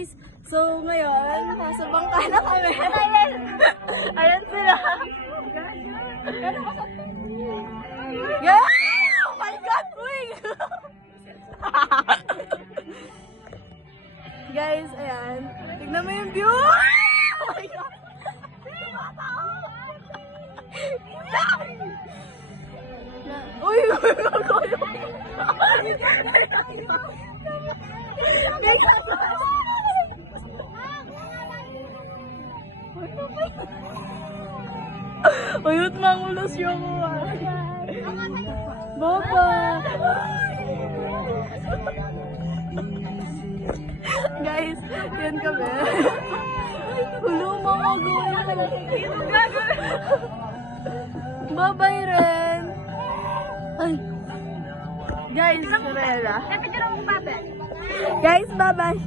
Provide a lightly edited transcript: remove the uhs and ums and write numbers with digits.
guys! So ngayon, nasa bangka na kami. Ayan sila. Yeah! Oh my God! Uy! Guys, ayan. Tignan mo yung view! Oh my God! Uy! Uyot mangulos yung Baba! Guys, yan kami. Hulo mga gulo. Bye-bye, Ren. Ay. Guys, Sorella. Guys, bye-bye.